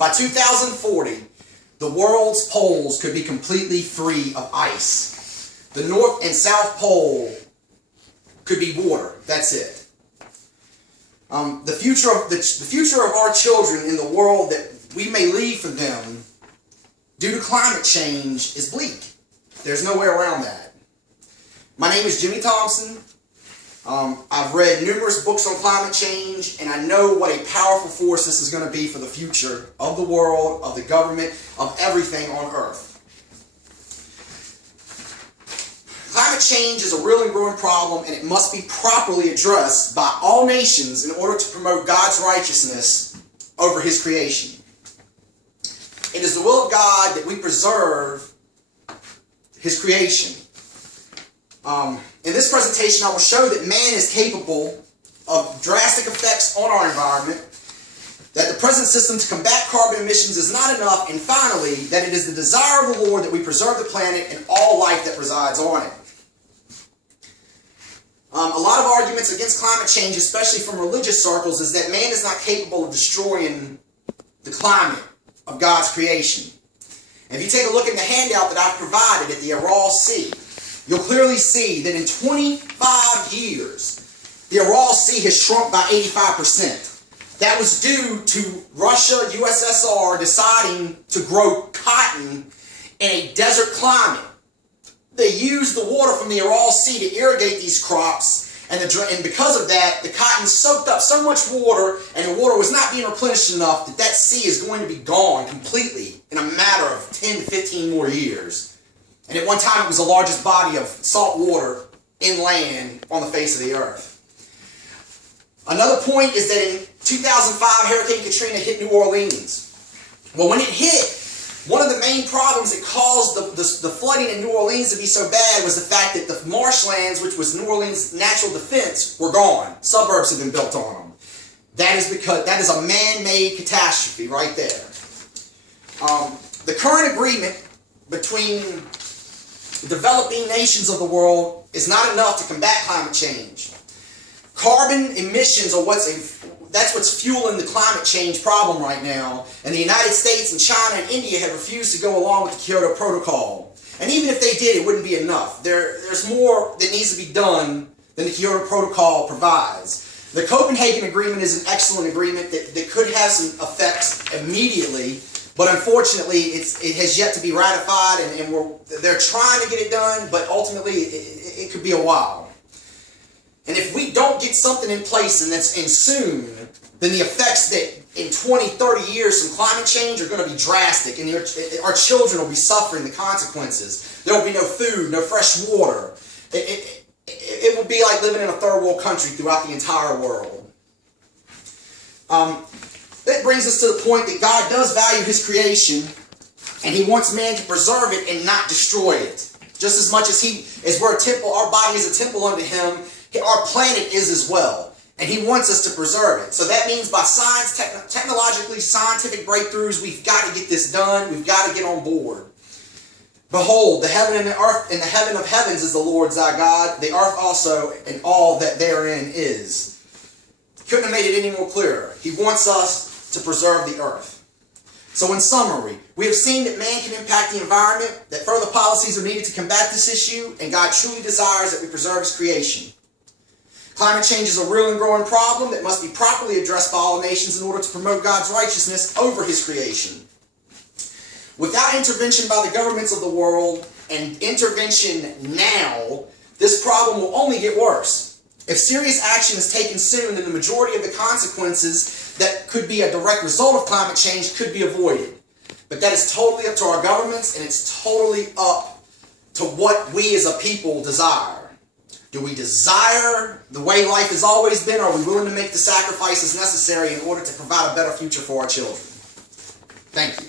By 2040, the world's poles could be completely free of ice. The North and South Pole could be water. That's it. The future of our children in the world that we may leave for them due to climate change is bleak. There's no way around that. My name is Jimmy Thompson. I've read numerous books on climate change, and I know what a powerful force this is going to be for the future of the world, of the government, of everything on Earth. Climate change is a real and growing problem, and it must be properly addressed by all nations in order to promote God's righteousness over His creation. It is the will of God that we preserve His creation. In this presentation, I will show that man is capable of drastic effects on our environment, that the present system to combat carbon emissions is not enough, and finally, that it is the desire of the Lord that we preserve the planet and all life that resides on it. A lot of arguments against climate change, especially from religious circles, is that man is not capable of destroying the climate of God's creation. And if you take a look at the handout that I've provided at the Aral Sea, you'll clearly see that in 25 years, the Aral Sea has shrunk by 85%. That was due to Russia, USSR deciding to grow cotton in a desert climate. They used the water from the Aral Sea to irrigate these crops, and because of that, the cotton soaked up so much water, and the water was not being replenished enough that that sea is going to be gone completely in a matter of 10 to 15 more years. And at one time, it was the largest body of salt water inland on the face of the earth. Another point is that in 2005, Hurricane Katrina hit New Orleans. Well, when it hit, one of the main problems that caused the flooding in New Orleans to be so bad was the fact that the marshlands, which was New Orleans' natural defense, were gone. Suburbs had been built on them. That is a man-made catastrophe right there. The current agreement between developing nations of the world is not enough to combat climate change. Carbon emissions are that's what's fueling the climate change problem right now, and the United States and China and India have refused to go along with the Kyoto Protocol. And even if they did, it wouldn't be enough. There's more that needs to be done than the Kyoto Protocol provides. The Copenhagen Agreement is an excellent agreement that could have some effects immediately, but unfortunately it has yet to be ratified, and they're trying to get it done, but ultimately it could be a while. And if we don't get something in place, and that's soon, then the effects that in 20, 30 years from climate change are going to be drastic, and our children will be suffering the consequences. There will be no food, no fresh water. It will be like living in a third world country throughout the entire world. That brings us to the point that God does value His creation, and He wants man to preserve it and not destroy it. Just as much as we're a temple, our body is a temple unto Him, our planet is as well, and He wants us to preserve it. So that means by science, technologically scientific breakthroughs, we've got to get this done. We've got to get on board. Behold, the heaven and the earth, and the heaven of heavens is the Lord thy God, the earth also, and all that therein is. Couldn't have made it any more clearer. He wants us to preserve the earth. So in summary, we have seen that man can impact the environment, that further policies are needed to combat this issue, and God truly desires that we preserve His creation. Climate change is a real and growing problem that must be properly addressed by all nations in order to promote God's righteousness over His creation. Without intervention by the governments of the world, and intervention now, this problem will only get worse. If serious action is taken soon, then the majority of the consequences that could be a direct result of climate change could be avoided. But that is totally up to our governments, and it's totally up to what we as a people desire. Do we desire the way life has always been, or are we willing to make the sacrifices necessary in order to provide a better future for our children? Thank you.